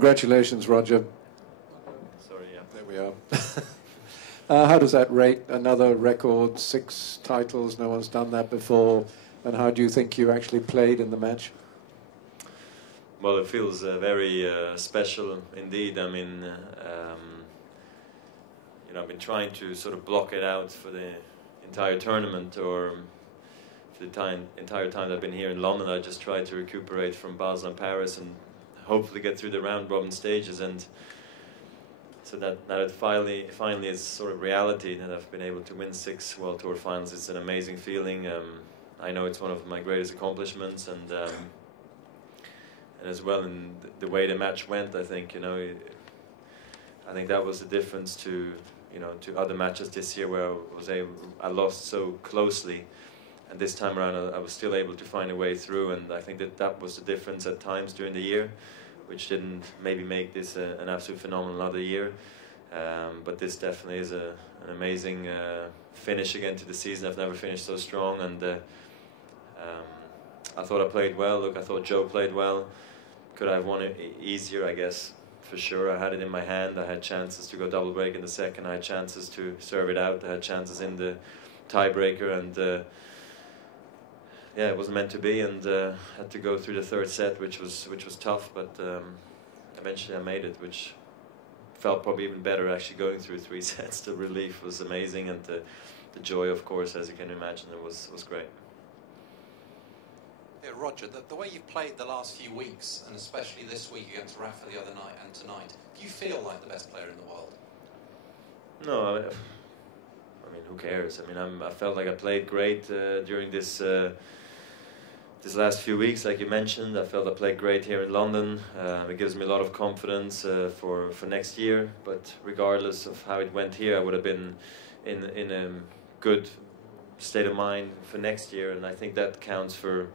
Congratulations, Roger. Sorry, yeah. There we are. How does that rate? Another record, 6 titles, no one's done that before. And how do you think you actually played in the match? Well, it feels very special indeed. I mean, you know, I've been trying to sort of block it out for the entire tournament, or for the entire time I've been here in London. I just tried to recuperate from Basel and Paris and hopefully get through the round-robin stages. And so that now it finally is sort of reality that I've been able to win 6 World Tour finals. It's an amazing feeling. I know it's one of my greatest accomplishments, and as well in the way the match went, I think, you know, I think that was the difference to, you know, to other matches this year where I lost so closely, and this time around I was still able to find a way through, and I think that was the difference at times during the year, which didn't maybe make this an absolute phenomenal other year. But this definitely is an amazing finish again to the season. I've never finished so strong, and I thought I played well. Look, I thought Joe played well. Could I have won it easier? I guess for sure. I had it in my hand. I had chances to go double break in the second. I had chances to serve it out. I had chances in the tiebreaker, and yeah, it wasn't meant to be, and had to go through the third set, which was tough, but eventually I made it, which felt probably even better actually going through 3 sets. The relief was amazing, and the joy, of course, as you can imagine, it was great. Yeah, Roger, the way you've played the last few weeks, and especially this week against Rafa the other night and tonight, do you feel like the best player in the world? No, I mean, who cares? I mean, I felt like I played great during this last few weeks, like you mentioned. I felt I played great here in London. It gives me a lot of confidence for next year. But regardless of how it went here, I would have been in a good state of mind for next year, and I think that counts for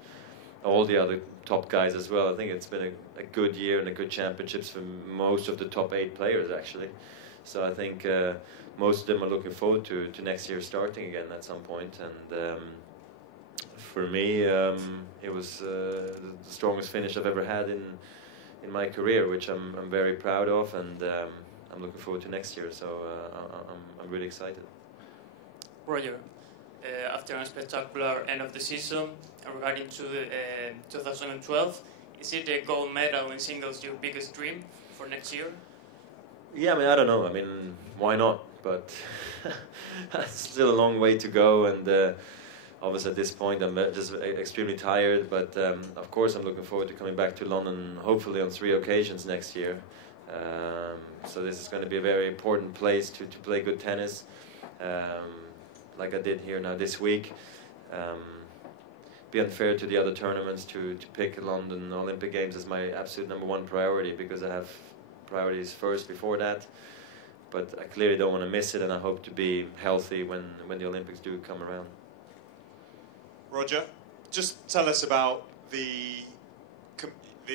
all the other top guys as well. I think it's been a good year and a good championships for most of the top 8 players actually. So I think most of them are looking forward to next year starting again at some point. And for me, it was the strongest finish I've ever had in my career, which I'm very proud of, and I'm looking forward to next year. So I'm really excited. Roger, after a spectacular end of the season, regarding to 2012, is it the gold medal in singles your biggest dream for next year? Yeah, I mean, I don't know. I mean, why not? But it's still a long way to go, and obviously at this point I'm just extremely tired. But of course I'm looking forward to coming back to London, hopefully on 3 occasions next year. So this is going to be a very important place to play good tennis, like I did here now this week. Be unfair to the other tournaments to pick London Olympic Games as my absolute #1 priority, because I have priorities first before that. But I clearly don't want to miss it, and I hope to be healthy when the Olympics do come around. Roger, just tell us about the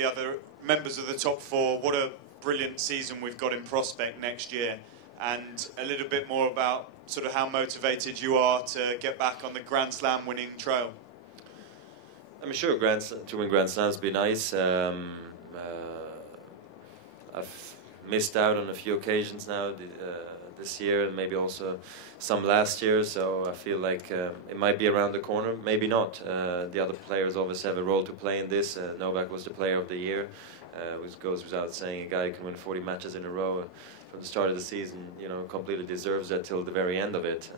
other members of the top 4. What a brilliant season we've got in prospect next year, and a little bit more about sort of how motivated you are to get back on the Grand Slam winning trail. I mean, sure, to win Grand Slams would be nice. I've missed out on a few occasions now this year, and maybe also some last year, so I feel like it might be around the corner, maybe not. The other players obviously have a role to play in this. Novak was the player of the year, which goes without saying. A guy who can win 40 matches in a row from the start of the season, you know, completely deserves that till the very end of it.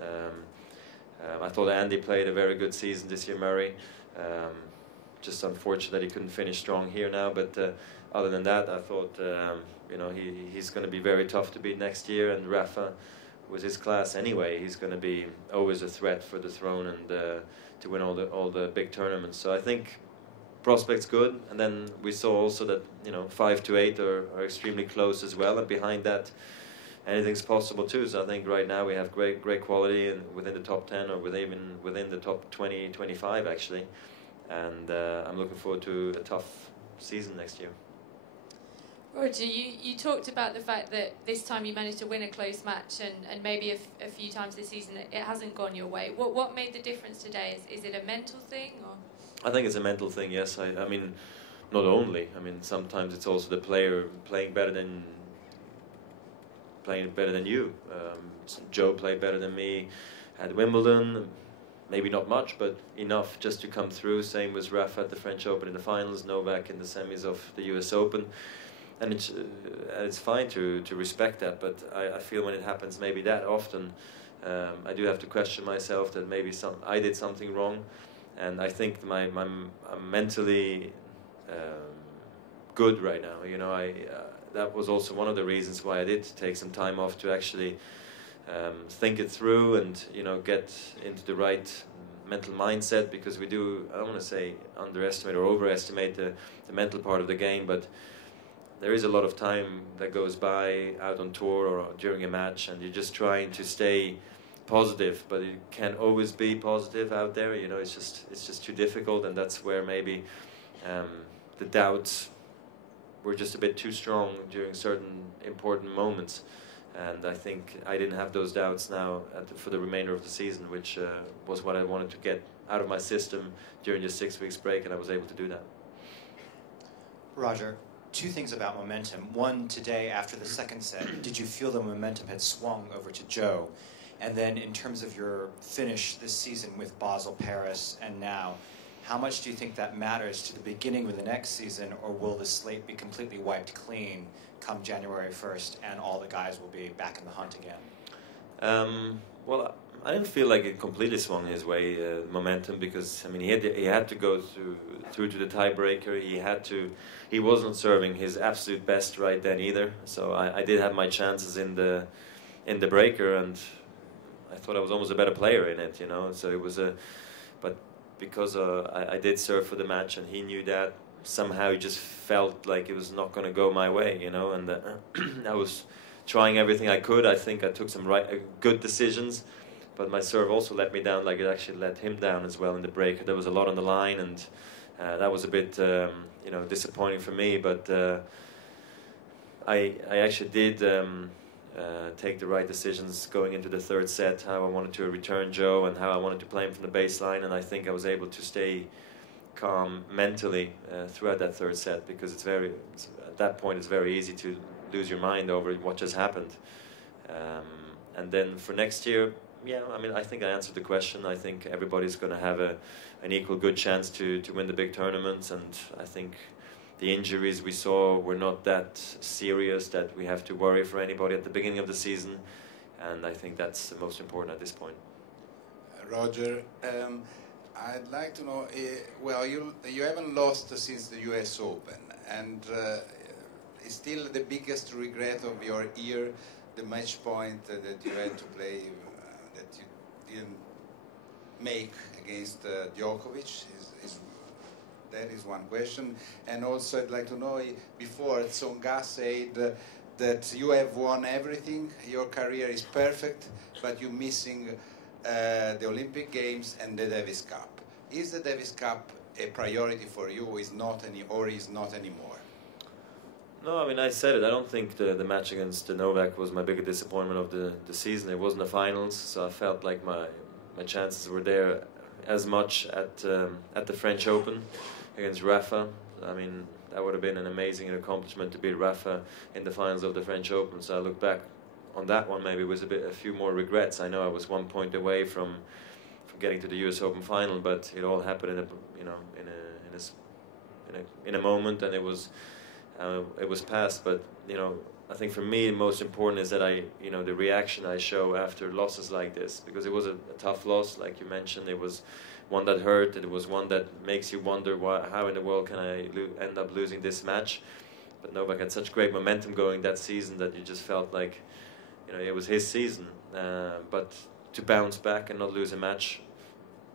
I thought Andy played a very good season this year, Murray. Just unfortunate that he couldn't finish strong here now, but other than that, I thought you know, he's going to be very tough to beat next year, and Rafa, with his class anyway, he's going to be always a threat for the throne and to win all the big tournaments. So I think prospect's good, and then we saw also that, you know, 5 to 8 are extremely close as well, and behind that anything's possible too. So I think right now we have great quality and within the top 10, or even within the top 20, 25 actually, and I'm looking forward to a tough season next year. Roger, you talked about the fact that this time you managed to win a close match, and maybe a few times this season it hasn't gone your way. What made the difference today? Is it a mental thing, or? I think it's a mental thing, yes. I mean, not only. I mean, sometimes it's also the player playing better than you. Joe played better than me at Wimbledon. Maybe not much, but enough just to come through. Same with Rafa at the French Open in the finals, Novak in the semis of the US Open. And it's fine to respect that, but I feel when it happens maybe that often, I do have to question myself that maybe I did something wrong. And I think I'm mentally good right now. You know, that was also one of the reasons why I did take some time off to actually think it through and, you know, get into the right mental mindset, because we do, I don't want to say underestimate or overestimate the mental part of the game, but there is a lot of time that goes by out on tour or during a match, and you're just trying to stay positive, but it can't always be positive out there. You know, it's just too difficult, and that's where maybe the doubts were just a bit too strong during certain important moments. And I think I didn't have those doubts now for the remainder of the season, which was what I wanted to get out of my system during the 6 weeks break, and I was able to do that. Roger, two things about momentum. One, today after the second set, did you feel the momentum had swung over to Joe? And then in terms of your finish this season with Basel, Paris, and now, how much do you think that matters to the beginning of the next season, or will the slate be completely wiped clean come January 1st and all the guys will be back in the hunt again? Well, I didn't feel like it completely swung his way, momentum, because I mean he had to go through to the tiebreaker. He wasn't serving his absolute best right then either. So I did have my chances in the breaker, and I thought I was almost a better player in it, you know. So it was but because I did serve for the match, and he knew that, somehow he just felt like it was not going to go my way, you know. And I was trying everything I could. I think I took some good decisions, but my serve also let me down, like it actually let him down as well in the break. There was a lot on the line, and that was a bit you know, disappointing for me. But I actually did take the right decisions going into the third set, how I wanted to return Joe and how I wanted to play him from the baseline, and I think I was able to stay calm mentally throughout that third set, because at that point it's very easy to lose your mind over what just happened. And then for next year, yeah, I mean, I think I answered the question. I think everybody's going to have an equal good chance to win the big tournaments, and I think the injuries we saw were not that serious that we have to worry for anybody at the beginning of the season, and I think that's the most important at this point. Roger, I'd like to know, well, you haven't lost since the US Open, and is still the biggest regret of your year the match point that you had to play that you didn't make against Djokovic? That is one question. And also I'd like to know, before Tsonga said that you have won everything, your career is perfect, but you're missing the Olympic Games and the Davis Cup. Is the Davis Cup a priority for you, or is not anymore? No, I mean, I said it. I don't think the match against Novak was my biggest disappointment of the season. It wasn't the finals, so I felt like my chances were there as much at the French Open against Rafa. I mean, that would have been an amazing accomplishment to beat Rafa in the finals of the French Open. So I look back on that one maybe with a few more regrets. I know I was 1 point away from getting to the US Open final, but it all happened in a moment, and it was past. But you know, I think for me the most important is that the reaction I show after losses like this, because it was a tough loss, like you mentioned. It was one that hurt, and it was one that makes you wonder how in the world can I end up losing this match. But Novak had such great momentum going that season that you just felt like, you know, it was his season. But to bounce back and not lose a match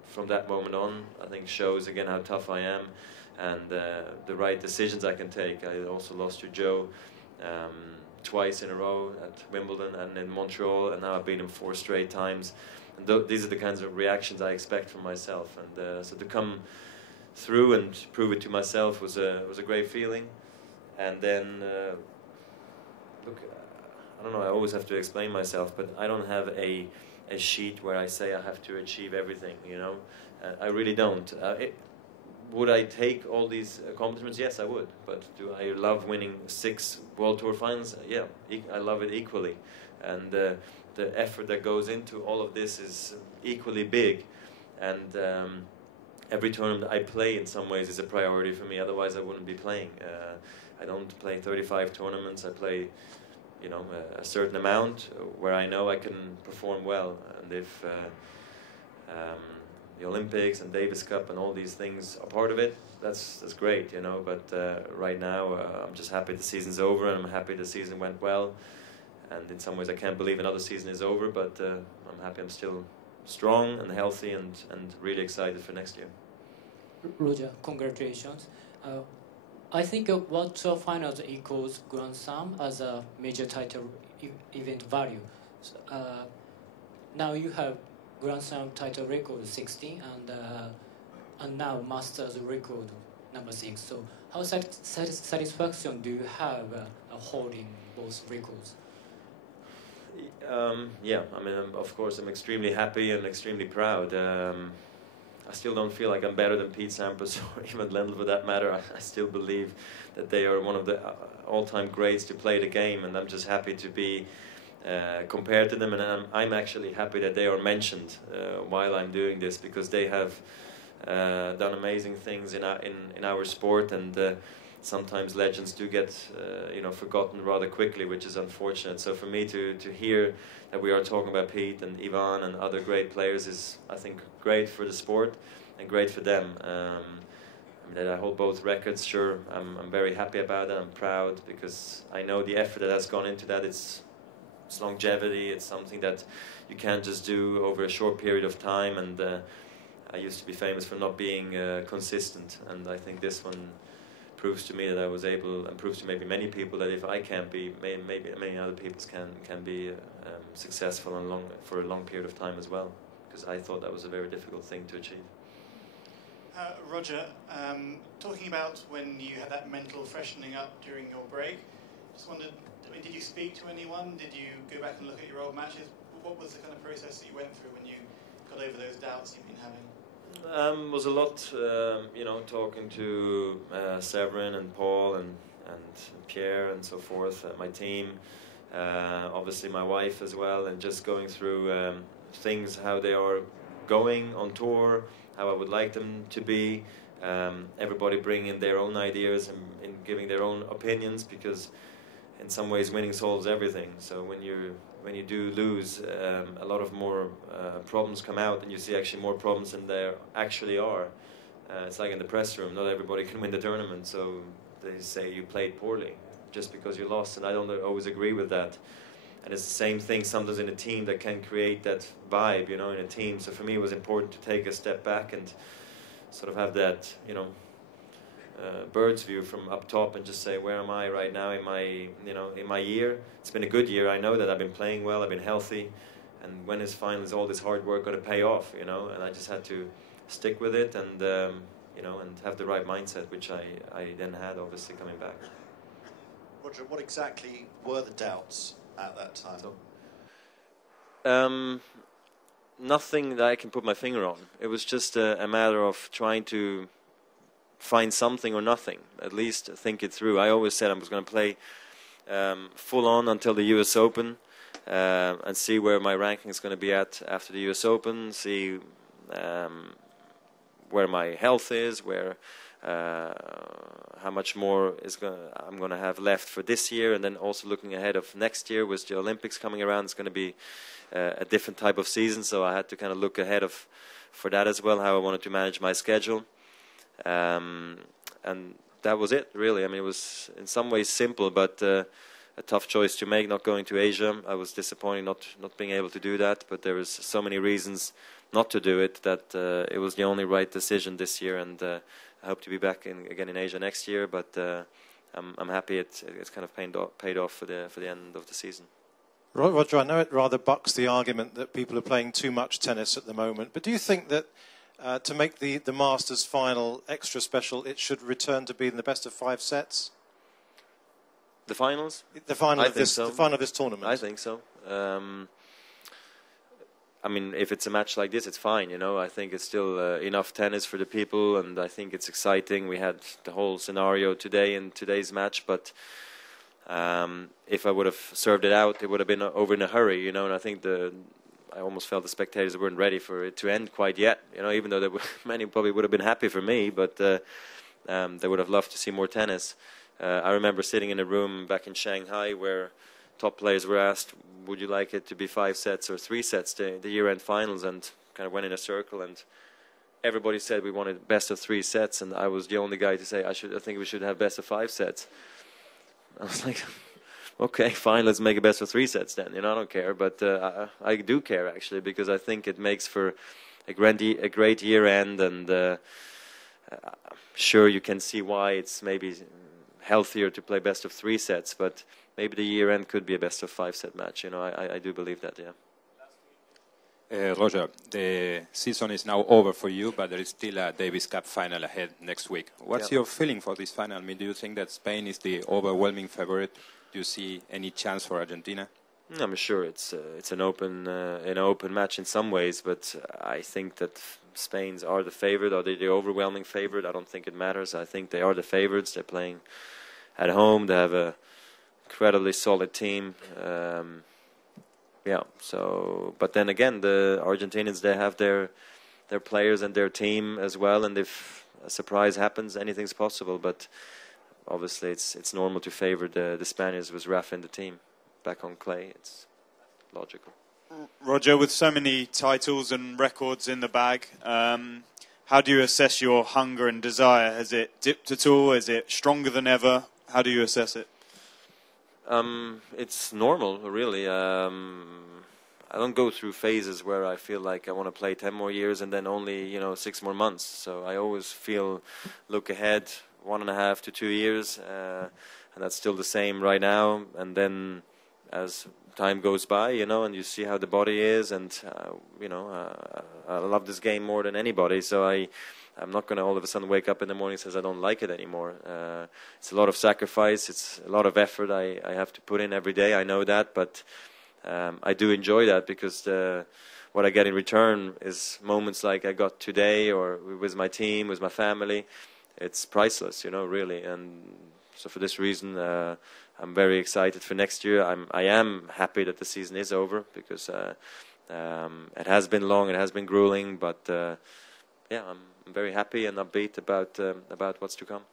from that moment on, I think shows again how tough I am, and the right decisions I can take. I also lost to Joe twice in a row at Wimbledon and in Montreal, and now I've beaten him 4 straight times. And these are the kinds of reactions I expect from myself. And so to come through and prove it to myself was a great feeling. And then, look, I don't know, I always have to explain myself, but I don't have a sheet where I say I have to achieve everything, you know. I really don't. would I take all these accomplishments? Yes, I would. But do I love winning 6 World Tour finals? Yeah, I love it equally. And the effort that goes into all of this is equally big. And every tournament I play in some ways is a priority for me. Otherwise, I wouldn't be playing. I don't play 35 tournaments. I play, you know, a certain amount where I know I can perform well. And if the Olympics and Davis Cup and all these things are part of it, that's great, you know. But right now, I'm just happy the season's over, and I'm happy the season went well. And in some ways, I can't believe another season is over, but I'm happy I'm still strong and healthy and really excited for next year. Roger, congratulations. I think World Tour Finals equals Grand Slam as a major title event value. So, now you have Grand Slam title record 16 and now Masters record number 6. So how satisfaction do you have holding both records? Yeah, I mean, of course, I'm extremely happy and extremely proud. I still don't feel like I'm better than Pete Sampras or even Lendl for that matter. I still believe that they are one of the all-time greats to play the game, and I'm just happy to be compared to them. And I'm actually happy that they are mentioned while I'm doing this, because they have done amazing things in our sport, and sometimes legends do get forgotten rather quickly, which is unfortunate. So for me to hear that we are talking about Pete and Ivan and other great players is, I think, great for the sport and great for them. That I hold both records, sure, I'm very happy about that. I'm proud because I know the effort that has gone into that. It's longevity. It's something that you can't just do over a short period of time. And I used to be famous for not being consistent, and I think this one proves to me that I was able, and proves to maybe many people that if I can't be, maybe many other people can be successful for a long period of time as well, because I thought that was a very difficult thing to achieve. Roger, talking about when you had that mental freshening up during your break, just wondered, I mean, did you speak to anyone? Did you go back and look at your old matches? What was the kind of process that you went through when you got over those doubts you've been having? Was a lot, talking to Severin and Paul and Pierre and so forth, my team, obviously my wife as well, and just going through things, how they are going on tour, how I would like them to be, everybody bringing their own ideas and giving their own opinions, because in some ways winning solves everything. So when you do lose, a lot of more problems come out, and you see actually more problems than there actually are. It's like in the press room, not everybody can win the tournament, so they say you played poorly just because you lost, and I don't always agree with that. And it's the same thing sometimes in a team that can create that vibe, in a team. So for me it was important to take a step back and sort of have that, bird's view from up top, and just say, where am I right now in my year? It's been a good year. I know that I've been playing well, I've been healthy, and when is finally all this hard work going to pay off? And I just had to stick with it, and and have the right mindset, which I then had, obviously, coming back. Roger, what exactly were the doubts at that time? So, nothing that I can put my finger on. It was just a matter of trying to find something or nothing, at least think it through. I always said I was going to play full on until the US Open, and see where my ranking is going to be at after the US Open, see where my health is, where how much more I'm going to have left for this year, and then also looking ahead of next year with the Olympics coming around. It's going to be a different type of season, so I had to kind of look ahead for that as well, how I wanted to manage my schedule. And that was it, really. I mean, it was in some ways simple, but a tough choice to make, not going to Asia. I was disappointed not being able to do that, but there was so many reasons not to do it that it was the only right decision this year, and I hope to be back again in Asia next year, but I'm happy it's kind of paid off for the end of the season. Roger, I know it rather bucks the argument that people are playing too much tennis at the moment, but do you think that to make the Masters final extra special, it should return to being the best of 5 sets? The finals? The final I of think this, so. the final of this tournament. I think so. I mean, if it's a match like this, it's fine, you know. I think it's still enough tennis for the people, and I think it's exciting. We had the whole scenario today in today's match, but if I would have served it out, it would have been over in a hurry, you know. And I think I almost felt the spectators weren't ready for it to end quite yet, you know. Even though many probably would have been happy for me, but they would have loved to see more tennis. I remember sitting in a room back in Shanghai where top players were asked, would you like it to be 5 sets or 3 sets, the year-end finals, and kind of went in a circle, and everybody said we wanted best of 3 sets, and I was the only guy to say I think we should have best of 5 sets. I was like, okay, fine, let's make a best of 3 sets then, you know, I don't care, but I do care actually, because I think it makes for a great year-end, and sure, you can see why it's maybe healthier to play best of 3 sets, but maybe the year-end could be a best of 5 set match. You know, I do believe that, yeah. Roger, the season is now over for you, but there is still a Davis Cup final ahead next week. What's your feeling for this final? I mean, do you think that Spain is the overwhelming favorite? Do you see any chance for Argentina? I'm sure it's an open match in some ways, but I think that Spain's are the favorite. Are they the overwhelming favorite? I don't think it matters. I think they are the favorites. They're playing at home. They have a incredibly solid team. Yeah. So, but then again, the Argentinians, they have their players and their team as well. And if a surprise happens, anything's possible. But obviously, it's normal to favor the Spaniards with Rafa in the team. Back on clay, it's logical. Roger, with so many titles and records in the bag, how do you assess your hunger and desire? Has it dipped at all? Is it stronger than ever? How do you assess it? It's normal, really. I don't go through phases where I feel like I want to play 10 more years and then only 6 more months. So I always look ahead 1.5 to 2 years, and that's still the same right now. And then as time goes by, and you see how the body is, and I love this game more than anybody. So I'm not going to all of a sudden wake up in the morning and say I don't like it anymore. It's a lot of sacrifice. It's a lot of effort I have to put in every day. I know that, but I do enjoy that, because what I get in return is moments like I got today, or with my team, with my family. It's priceless, really. And so for this reason, I'm very excited for next year. I am happy that the season is over, because it has been long, it has been grueling, but yeah, I'm very happy and upbeat about what's to come.